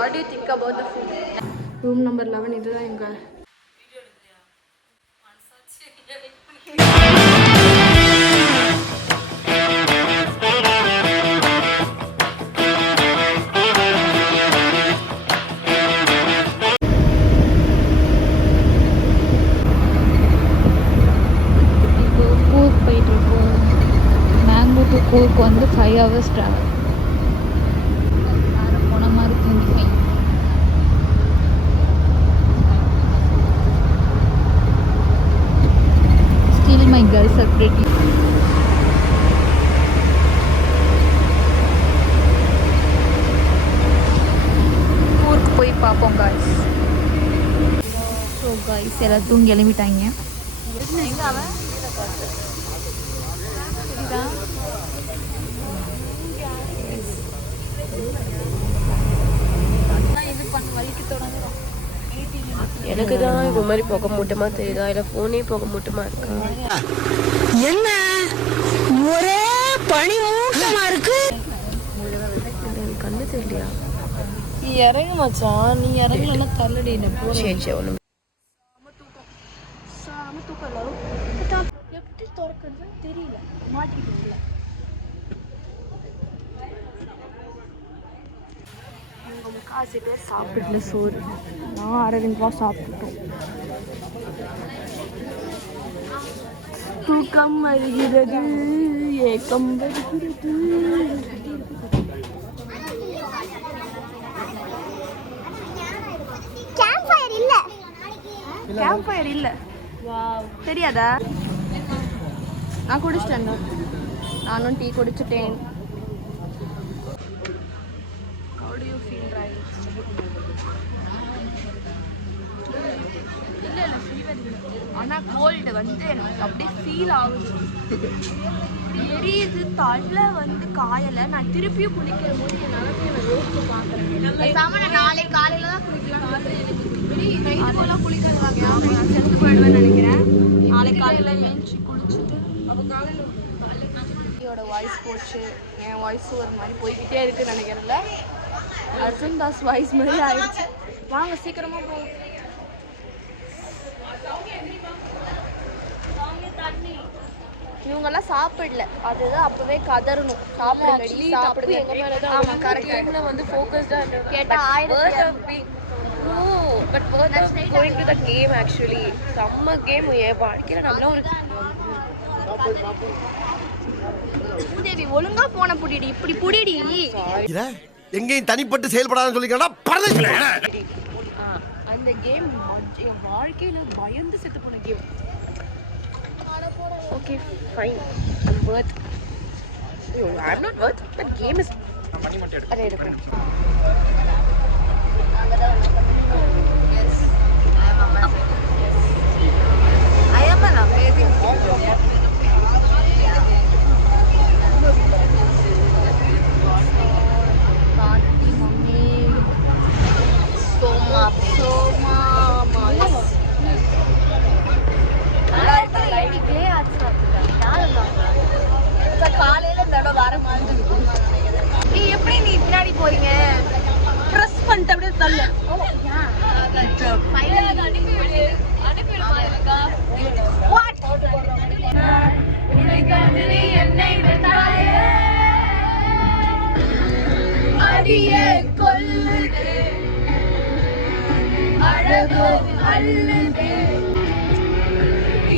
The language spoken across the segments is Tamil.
What do you think about the food? Room number 11 இதுதான் எங்க கூர்க் போயிட்டு இருக்கோம். மேங்கோ டு கூர்க் வந்து 5 hours travel. போன மாதிரி தூங்கி still my girls are pretty. ஊருக்கு போய் பார்ப்போம் guys. ஸோ guys எல்லாம் தூங்கி எழுப்பிட்டாங்க. எங்க அவன் எனக்கு தான் இப்போ மாதிரி போக மூட்டமா தெரியுதா இல்லை ஃபோனே போக மூட்டமா இருக்கா? என்ன ஒரே பனி மூட்டமா இருக்கு. கண்ணு தெரியலையா? நீ இறங்கு மச்சான். நீ இறங்கலன்னா தள்ளடி. சரி சரி ஒன்று எப்படி திறக்கிறதுன்னு தெரியல. மாட்டிக்கிட்டு காசு பேர் சாப்பிடல சோறு. நான் அரவிந்த் ரூபா சாப்பிட்டுட்டோம். தூக்கம் வருகிறது, ஏக்கம் வருகிறது. கேம்ப் ஃபயர் இல்ல. தெரியாதா? நான் குடிச்சிட்டேன். நானும் டீ குடிச்சிட்டேன். ஆனால் கோல்டு வந்து எனக்கு அப்படியே ஃபீல் ஆகுது. எரியுது, தலை வந்து காயலை. நான் திருப்பியும் குளிக்கிற போது என்னால் யோசிச்சு பார்க்குறேன். நாளை காலையில் தான் குளிக்கலாம். நைட்டுக்கெல்லாம் குளிக்காது. நான் செத்து போயிடுவேன்னு நினைக்கிறேன். நாளை காலையில் ஏஞ்சி குளிச்சுட்டு காலையோட வாய்ஸ் போச்சு. என் வாய்ஸ் ஒரு மாதிரி போய்கிட்டே இருக்குன்னு நினைக்கிறேன்ல. அர்ஜுன் தாஸ் வாய்ஸ் மாதிரி ஆயிடுச்சு. வாங்க சீக்கிரமாக போவோம். இவங்கெல்லாம் சாப்பிடல. அதுதான் அப்பவே கதறணும். சாப்பிடுங்கடி சாப்பிடுங்க. ஆமா கரெக்ட். வந்து ஃபோக்கஸ்டா கேட்டா 1000 but going to the game actually செம்ம கேம். என் வாழ்க்கையில் நம்மள ஒரு பூதேவி ஒழுங்கா போன புடிடி. இப்படி புடிடி. எங்கேயும் தனிப்பட்டு செயல்படாதுன்னு சொல்லிக்கிறா. அந்த கேம் என் வாழ்க்கையில் பயந்து செத்து போன game. Okay, fine. I'm worth. No, I'm not worth. But game is. Array இருக்கு. Yes. I am an amazing mom. Party mummy. So much. காலையில தடவை வர மாதிரி நீ எப்படி நீ பின்னாடி போறீங்க? பிரஸ் பண்ணிட்டு அப்படியே தள்ளு. அடியே கொல்லுது அழகோ அல்லது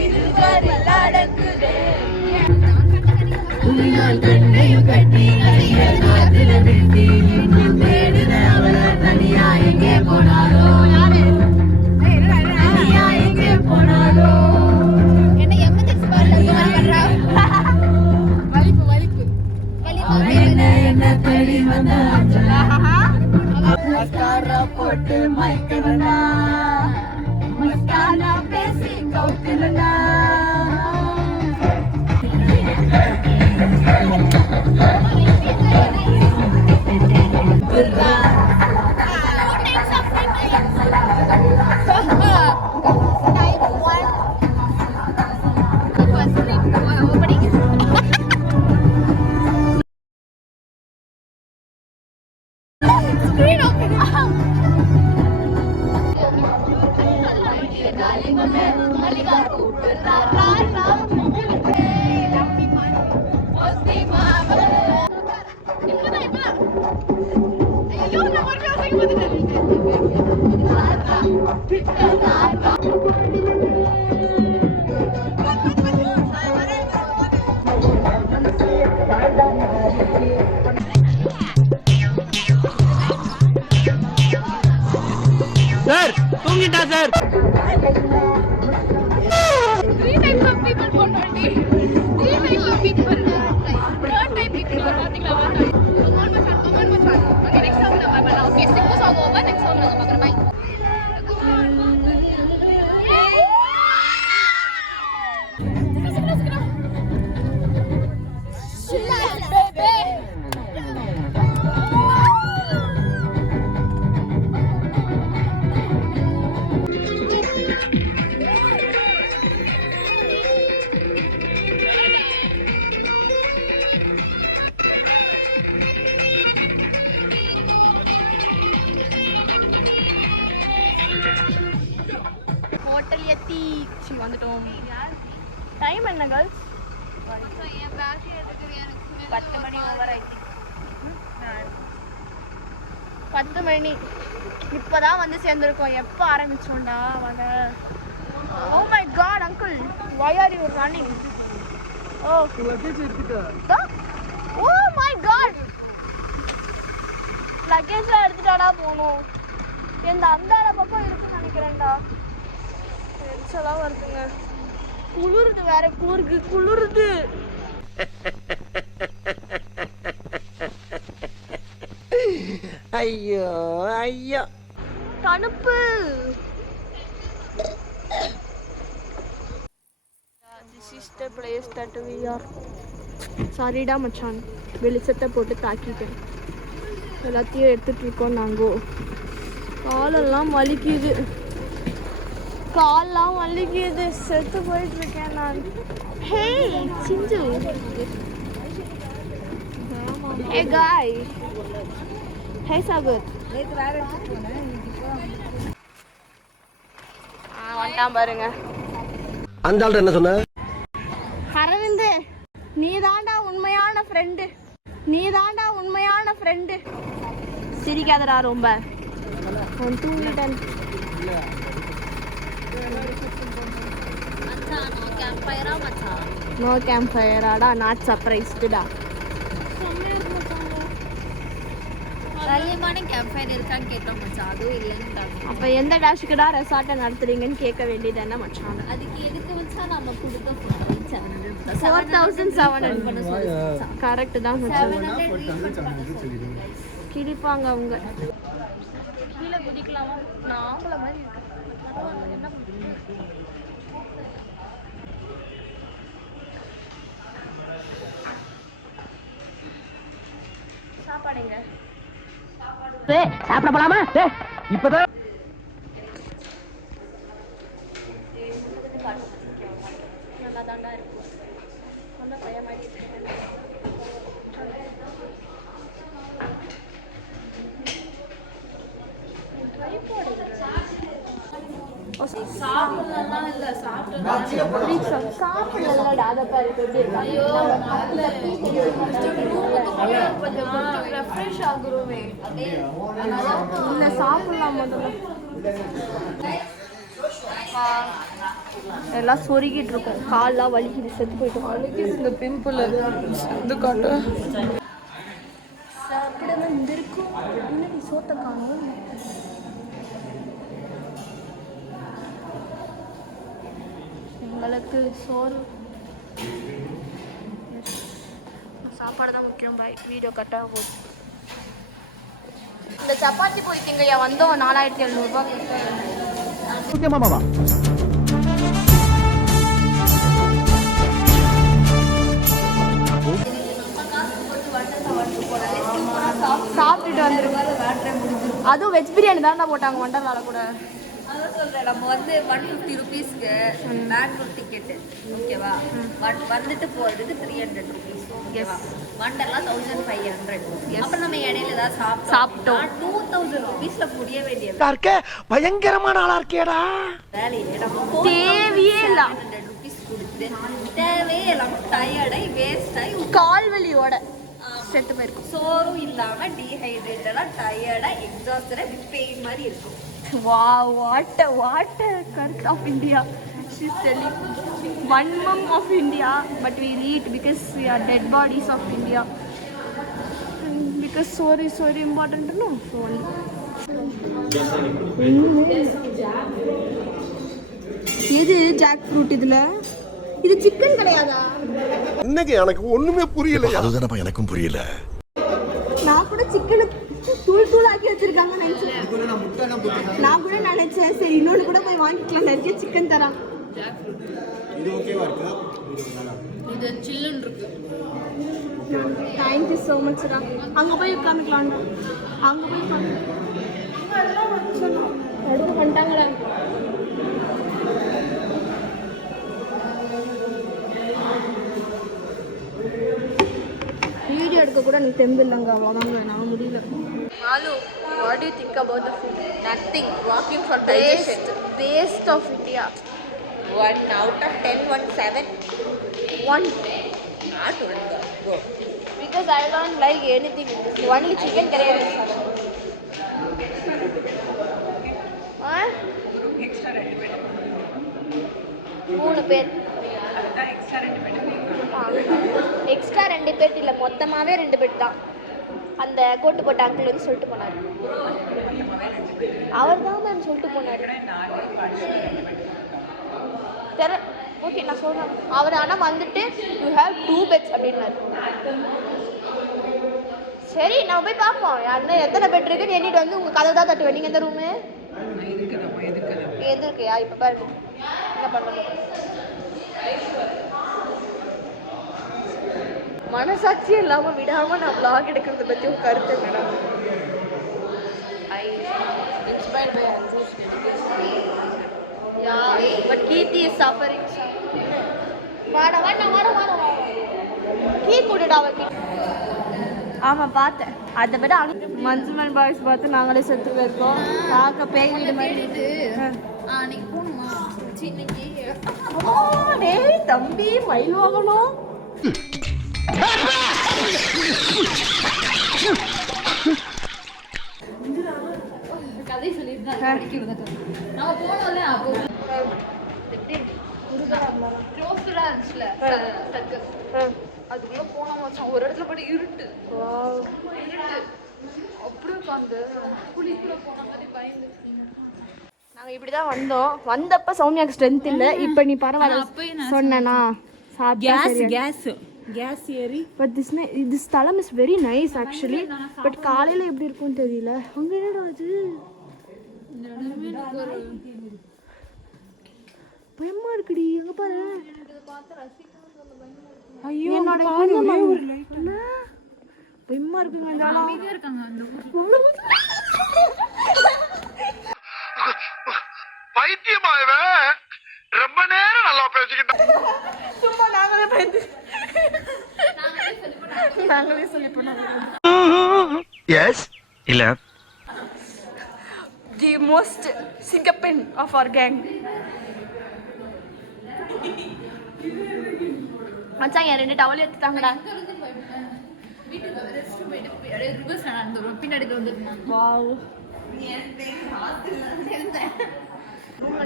இதுவரை நடக்குது. கண்ணையும் கட்டி காத்துல விட்டு தேடுத அவள தனியா எங்கே போனாரோ. தனியா எங்கே போனாரோ. என்ன எமர்ஜென்சி பண்றா? வலிப்பு என்ன தேடி வந்த மஸ்காரா போட்டு மைக்கனா மஸ்காரா பேசி கவுத்திலனா. சார் தூங்கிட்டா sir. 3 types of people போட்டோண்டி. 3 types of people. Third type people பாத்தீங்களா? Come on மச்சான். Okay, next song நம்ம பண்ணலாம். Okay, Simbu song over. Next song நம்ம பார்க்கலாம். Bye. ஹோட்டல் எத்தி வந்துட்டோம். டைம் என்ன கேர்ள்ஸ்? 10 மணி ஓவர் ஆயிடுச்சு. 10 மணி இப்போதான் வந்து சேர்ந்துருக்கோம். எப்போ ஆரம்பிச்சோம்டா வாங்க. Oh my god uncle, why are you running? Oh my god, luggage எடுத்துட்டாடா போகணும். இந்த அந்தால பக்கம் இருக்குன்னு நினைக்கிறேன்டா. எரிச்சலாக வருதுங்க. குளிருது வேற, குளிருது. ஐயோ ஐயோ தணுப்பு. This is the place that we are. சாரிடா மச்சான், வெளிச்சத்தை போட்டு தாக்கிட்டேன். எல்லாத்தையும் எடுத்துட்டு இருக்கோம் நாங்கோ. காலெல்லாம் வலிக்குது, கால்லாம் வலிக்குது. செத்து போயிட்டு இருக்கேன் நான். ஹே சிஞ்சு, ஹே காய், ஹே சாபத். வந்துட்டான் பாருங்க. அந்த ஆள்கிட்ட என்ன சொன்ன? அரவிந்த், நீதாண்டா உண்மையான ஃப்ரெண்டு, நீதாண்டா உண்மையான ஃப்ரெண்டு. சிரிக்காதடா ரொம்ப, அவன் தூங்கிட்டான். நோ கேம்ப் ஃபயராடா, நாட் சர்ப்ரைஸ்டுடா. அப்ப எந்த டாஷுக்குடா ரெசார்ட்டை நடத்துறீங்கன்னு கேட்க வேண்டியது என்ன மச்சான்? அதுக்கு எதுக்கு வச்சா நம்ம கொடுத்த 4700 கரெக்ட் தான் மச்சான். கிழிப்பாங்க அவங்க. கீழே குதிக்கலாமா? நான் ஆம்பளை மாதிரி இருக்கேன். என்ன சாப்பாடுங்க. சாப்பிட போலாமா? இப்பதான் நல்லா தாண்டா இருக்கும். நல்ல பையன் மாதிரி இருக்கு. சாப்பிடலடா, அதை பாரு எப்படி இருக்கு. ரெஃப்ரெஷ் ஆகுறோமே. இல்லை சாப்பிடலாம் முதல்ல. எல்லாம் சொருகிட்டு இருக்கோம், கால்லாம் வலிக்குது, செத்து போயிட்டோம். இந்த பிம்பிள் இது காட்டு. சாப்பிட வந்திருக்கும். இன்னைக்கு சோத்தை காணும். எங்களுக்கு சோறு சாப்பாடு தான் முக்கியம். பாய், வீடியோ கட்டாக போகுது. இந்த சப்பாத்தி போயிட்டீங்க வந்தோம். 4700 சாப்பிட்டுட்டு வந்துருக்கு. அதுவும் வெஜ் பிரியாணி தான் போட்டாங்க வண்டர்லால கூட. அதான் சொல்றேன், நம்ம வந்து 150 ருபீஸ்க்கு பெங்களூர் டிக்கெட்டு ஓகேவா, வந்துட்டு போறதுக்கு 300 ருபீஸ் ஓகேவா, வண்டர்லாம் 1500. அப்புறம் நம்ம இடையில ஏதாவது சாப்பிட்டோம் 2000 ருபீஸ்ல புரிய வேண்டியது. பயங்கரமான ஆளா இருக்கேடா. வேலையே நம்ம தேவையே இல்ல. 100 ருபீஸ் கொடுத்து தேவையே இல்லாம டயர்டாய் வேஸ்டாய் கால்வலியோட செத்து போயிருக்கும். சோறும் இல்லாம டீஹைட்ரேட்டடா டயர்டா எக்ஸாஸ்டடா பெயின் மாதிரி இருக்கும். Wow, what a curse of India. She's telling 1 month of India, but we'll eat because we are dead bodies of India. And because soul is so important, no? So எது ஜாக் ஃப்ரூட் இதுல? இது சிக்கன் கிடையாதா? இன்னைக்கு எனக்கு ஒண்ணுமே புரியல. அதுதானப்பா எனக்கும் புரியல. நான் கூட சிக்கனை தூள் தூள் ஆக்கி வச்சிருக்காங்க நினைச்சேன். நான் கூட நினைச்சேன் சரி இன்னொன்று கூட போய் வாங்கிக்கலாம், நிறைய சிக்கன் தரான். இது ஓகேவா இருக்கு? இது சில்லுன்னு இருக்கு. தேங்க்யூ ஸோ மச்டா. அங்கே போய் உட்காந்துக்கலாம்டா. அங்கே போய் உட்காந்து எடுத்து பண்ணிட்டாங்கடா. வீடியோ எடுக்க கூட எனக்கு தெம்பு இல்லைங்க, அவ்வளோதாங்க, நான் முடியல. Malu, what do you think about the food? Nothing. Walking for Waste, digestion. waste of India. 1 out of 10, 1 7. 1. Not 1. Go. Because I don't like anything in this. Only chicken கிடையாது. மூணு பேர் எக்ஸ்ட்ரா 2 பேர் இல்லை, மொத்தமாகவே 2 பேர் தான். அந்த கோட்டு போட்ட அங்கிள் வந்து சொல்லிட்டு போனார். அவர் தான் மேம் சொல்லிட்டு போனார். ஓகே நான் சொல்கிறேன். அவர் ஆனால் வந்துட்டு யூ ஹேவ் 2 beds அப்படின்னாரு. சரி நம்ம போய் பார்ப்போம் யாருன்னா எத்தனை பெட் இருக்குன்னு எண்ணிட்டு வந்து உங்கள் கதை தான் தட்டுவேன். நீங்கள் எந்த ரூமு எது இருக்கையா? இப்போ பாருங்க என்ன பண்ணணும். மனசாட்சியே இல்லாம விடாம நான் vlog எடுக்கிறத பத்தி ஒரு கருத்து என்னடா? I inspired by Anju's dedication. Yeah, but Keerthi is suffering. வாடா வாடா வாடா வாடா கீ கூடுடா அவருக்கு. ஆமாம் பார்த்தேன். அதை விட மஞ்சுமன் பாய்ஸ் பார்த்து நாங்களே செத்து போயிருக்கோம். பார்க்க பேய் வீடு மாதிரி. அன்னைக்கு போகணுமா? இன்னைக்கு டேய் தம்பி மயில் வாங்கணும். கதை சொல்லியிருந்தாங்க. நம்ம போனோம்ல அப்போ க்ளோஸ்டா இருந்துச்சுல சர்க்கஸ், அதுக்குள்ள போனோம் மச்சான். ஒரு இடத்துல போய் இருட்டு அப்படியே உட்காந்து குளிக்குள்ள போன மாதிரி பயந்து. நாங்கள் இப்படி தான் வந்தோம். வந்தப்போ சௌமியாவுக்கு ஸ்ட்ரென்த் இல்லை. இப்போ நீ பரவாயில்ல சொன்னேனா கேஸ் ஏறி. பட் this ஸ்தலம் is very nice actually. But காலையில் எப்படி இருக்கும்னு தெரியல. அங்கே என்னடா அது? பயமா இருக்குடி. அங்கே பாரு. ஐயோ என்னோட பயமா இருக்குங்க. அமைதியா இருக்காங்க அந்த பைத்தியமாயவே ரொம்ப நேரம் நல்லா பேசிக்கிட்டேன். சும்மா நாங்களே பயந்து நாங்களே சொல்லி பண்ணோம். எஸ் இல்ல தி மோஸ்ட் சிங்கப்பெண் ஆஃப் அவர் கேங். மச்சான் என் 2 டவல் எடுத்துட்டாங்கடா. வீட்டுக்கு ரெஸ்ட் போயிட்டு ரிவர்ஸ் நடந்துரும் பின்னாடி வந்துருமா. வாவ்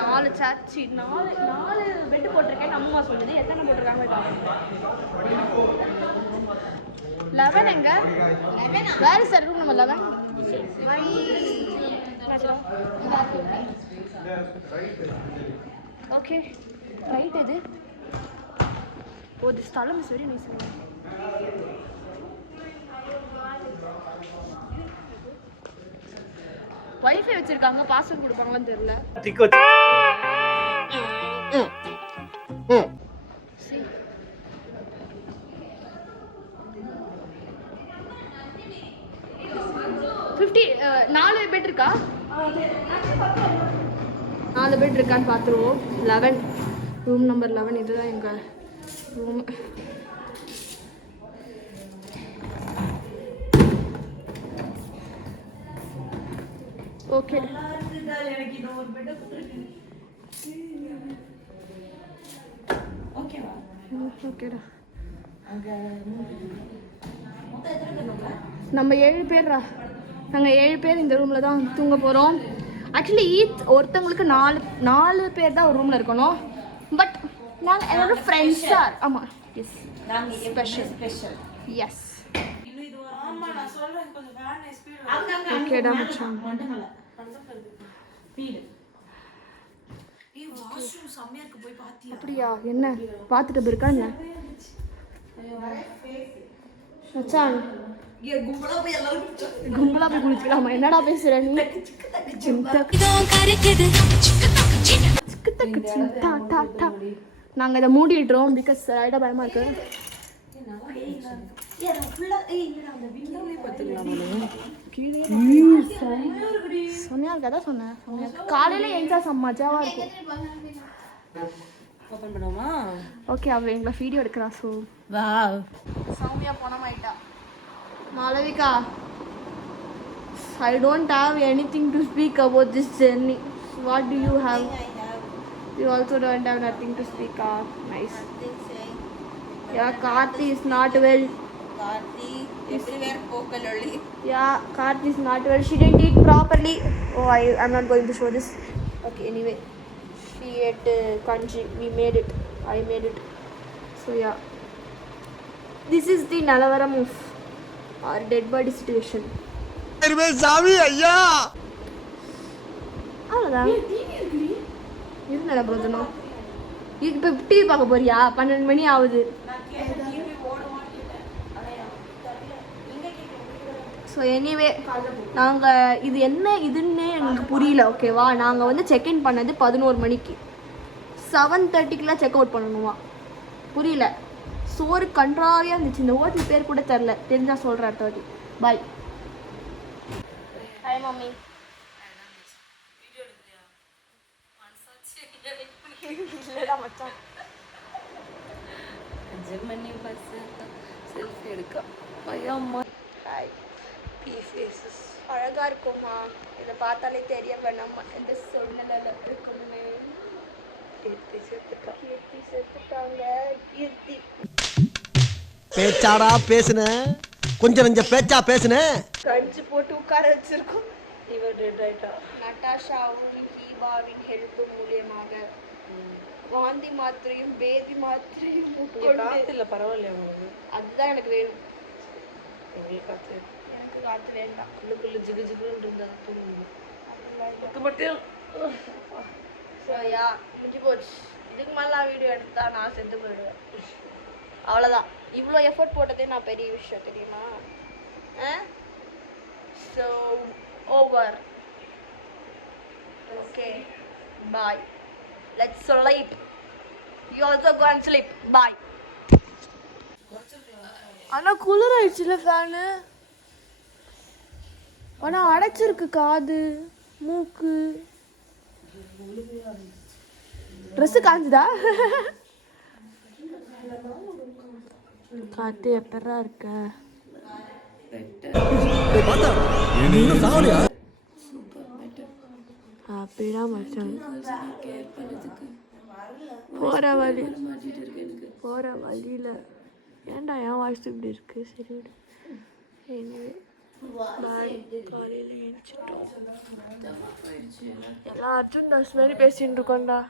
4 சாச்சி 4 பெட் போட்டிருக்கேன். அம்மா சொல்லுது. எத்தனை போட்டிருக்காங்க? 11 எங்க? வேற sir room number 11. Okay right. இது ஓ தி ஸ்தலம் இஸ் வெரி நைஸ். வைஃபை வச்சிருக்காங்க. பாஸ்வேர்ட் கொடுப்பாங்களான்னு தெரியல. நாலு பெட் இருக்கா? 4 பெட் இருக்கான்னு பார்த்துருவோம். 11 ரூம் நம்பர் 11. இதுதான் எங்கள் ரூம். ஓகே ஓகேடா. நம்ம 7 பேர்ரா. நாங்கள் 7 பேர் இந்த ரூமில் தான் தூங்க போகிறோம். ஆக்சுவலி ஒருத்தவங்களுக்கு 4 பேர் தான் ஒரு ரூமில் இருக்கணும். பட் நாங்கள் என்னோட ஃப்ரெண்ட்ஸாக ஆமாம் எஸ் ஸ்பெஷல் எஸ் ஓகேடா மச்சான். அப்படியா என்ன பார்த்துட்டு இருக்கா என்ன மச்சான்? கும்பலா போய் குளிச்சுக்கலாமா? என்னடா பேசுற நீ? நாங்க இதை மூடிடுறோம் பிகாஸ் ரைடா பயமா இருக்கு. சொன்னியா இருக்கா? சொன்னேன் காலையில எஞ்சா மஜாவா இருக்கும். ஓகே அவ எங்களை வீடியோ எடுக்கிறா. ஸோ சௌமியா பணமாயிட்டா. Malavika, I don't have anything to speak about this journey. What do you have? You also don't have nothing to speak of. Nice. Yeah, Karthi is not well. Karthi everywhere vocal only. Yeah, Karthi is not well. She didn't eat properly. Oh, I'm not going to show this. Okay, anyway. She ate kanji. We made it. I made it. So yeah. This is the Nalavaram of our dead body situation. சாமி ஐயா அவ்வளோதான். இருந்தா பிரோஜனம். இப்போ டிவி பார்க்க போறியா? 12 மணி ஆகுது. ஸோ எனிவே நாங்கள் இது என்ன இதுன்னு எங்களுக்கு புரியல. ஓகேவா, நாங்கள் வந்து செக்இன் பண்ணது 11 மணிக்கு. 7:30க்குலாம் செக் அவுட் பண்ணணுமா? புரியல. சோறு கன்றாவியாக இருந்துச்சு. இந்த ஹோட்டல் பேர் கூட தெரில. தெரிஞ்சா சொல்கிறேன் அடுத்த வாட்டி. பாய். Hi mummy. இல்லடா மச்சான். ஜெமினி பஸ் செல்ஃபி எடுக்க பையம்மா. ஹாய். பி ஃபேஸஸ் அழகாக இருக்குமா? இதை பார்த்தாலே தெரிய வேணாமா எந்த சூழ்நிலையில் இருக்குன்னு. கீர்த்தி செத்துட்டாங்க. கீர்த்தி பேச்சாடா பேசுன, கொஞ்சம் நெஞ்ச பேச்சா பேசுன. கஞ்சி போட்டு உட்கார வச்சிருக்கோம். இவர் டெட் ஆயிட்டா. நட்டாஷாவும் ஹீபாவின் ஹெல்ப் மூலியமாக வாந்தி மாத்திரையும் பேதி மாத்திரையும் காத்துல பரவாயில்லையா உங்களுக்கு? அதுதான் எனக்கு வேணும். எங்களுக்கு காத்து எனக்கு காத்து வேண்டாம். உள்ளுக்குள்ள ஜிகு ஜிகுன்னு இருந்தால் தூங்குங்க. அதெல்லாம் மட்டும் ஸோ யா முடிஞ்சு போச்சு. இதுக்கு மேலே வீடியோ எடுத்தா நான் செத்து போயிடுவேன். அவ்வளோதான். இவ்வளோ எஃபர்ட் போட்டதே நான் பெரிய விஷயம் தெரியுமா? So over. Okay bye. Let's sleep. You also go and sleep. Bye. ஆனால் குளிர் ஆயிடுச்சுல ஃபேனு. ஆனால் அடைச்சிருக்கு காது மூக்கு. ட்ரெஸ்ஸு காஞ்சுதா? காத்து எப்படா இருக்க? அப்படின்னா மச்சான் போகிற வழியில் ஏன்டா என் வாய்ஸ் இப்படி இருக்கு? சரி விடு. எனிவே காலையில் எழுந்திரிச்சிட்டோம். எல்லாச்சும் நான் மாதிரி பேசிட்டு இருக்கோம்டா.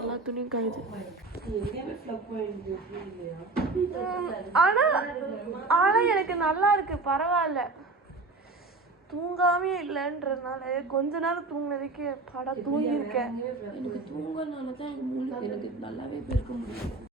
எல்லா துணியும் கழுது. ஆனால் எனக்கு நல்லா இருக்கு. பரவாயில்ல. தூங்காமே இல்லைன்றதுனால கொஞ்ச நேரம் தூங்கினதுக்கே படம் தூங்கியிருக்கேன். எனக்கு தூங்கனால தான் எனக்கு நல்லாவே பெருக்க முடியும்.